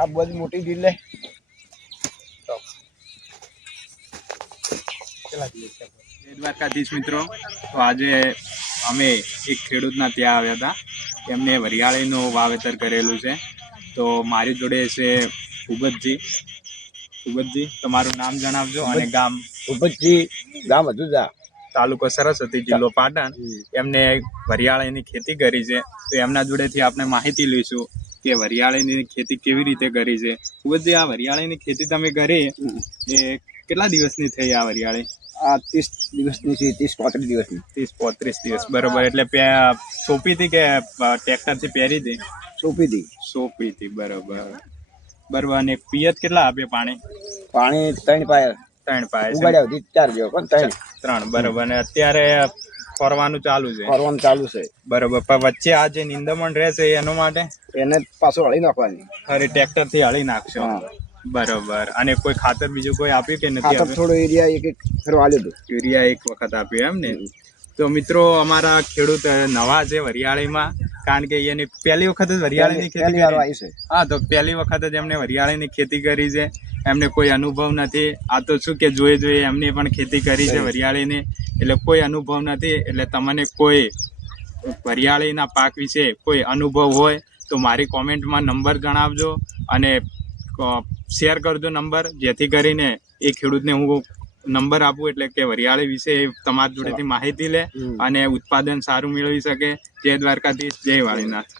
આ બધી મોટી ડીલ લે દ્વારકાધીશ મિત્રો, તો આજે અમે એક ખેડૂતના ત્યાં આવ્યા હતા. એમને વરિયાળીનું વાવેતર કરેલું છે. તો મારી જોડે છે ભૂપતજી, તમારું નામ જણાવજો અને ગામ. ભૂપતજી, ગામ અધુજા, તાલુકો સરસ્વતી, જિલ્લો પાટણ. એમને વરિયાળીની ખેતી કરી છે. તો એમના જોડેથી આપણે માહિતી લઈશું કે વરિયાળીની ખેતી કેવી રીતે કરી છે. ભૂપતજી, આ વરિયાળીની ખેતી તમે કરી એ કેટલા દિવસની થઈ આ વરિયાળી? આ 30 દિવસની છે, 30-35 દિવસની. 30-35 દિવસ, બરોબર. એટલે સોંપી હતી કે ટ્રેક્ટરથી પહેરી હતી? સોંપી હતી, બરોબર. અને પિયત કેટલા આપે પાણી? 3 પાય ઉગાડ્યા સુધી 4 જેવો, પણ 3, બરોબર. અને અત્યારે ફરવાનું ચાલુ છે? બરોબર. પણ વચ્ચે આ જે નિંદમણ રહેશે એનો માટે એને પાછો હળી નાખવાની. ફરી ટ્રેક્ટર થી હળી નાખશો? બરોબર. અને કોઈ ખાતર બીજું કોઈ આપ્યું કે નથી? થોડો એરિયા એક ફરવા આલ્યો. યુરિયા એક વખત આપ્યું એમ ને? તો મિત્રો, અમારા ખેડૂત નવા છે વરિયાળીમાં, કારણ કે એની પહેલી વખત જ વરિયાળીની ખેતી કરી. હા, તો પહેલી વખત જ એમને વરિયાળીની ખેતી કરી છે. એમને કોઈ અનુભવ નથી. આ તો શું કે જોઈએ એમને પણ ખેતી કરી છે વરિયાળીની, એટલે કોઈ અનુભવ નથી. એટલે તમને કોઈ વરિયાળીના પાક વિશે કોઈ અનુભવ હોય તો મારી કોમેન્ટમાં નંબર જણાવજો અને શેર કરજો નંબર, જેથી કરીને એ ખેડૂતને હું નંબર આપું એટલે કે વરિયાળી વિશે તમારી જોડેથી માહિતી લે અને ઉત્પાદન સારું મેળવી શકે. જય દ્વારકાધીશ, જય વાળીનાથ.